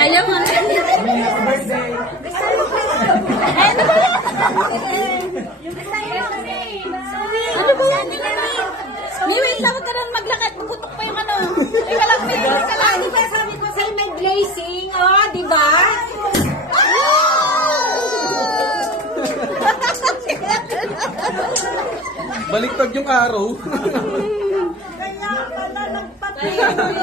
Ayaw mo. Ano ba yan? Mi, wait lang, huwag ka lang maglakad. Puputok pa yung ano. Teka lang, Mi. Teka lang. Di ba sabi ko sa'yo may glazing? Oh, di ba? Baliktad yung araw. Kaya pala nagpatay.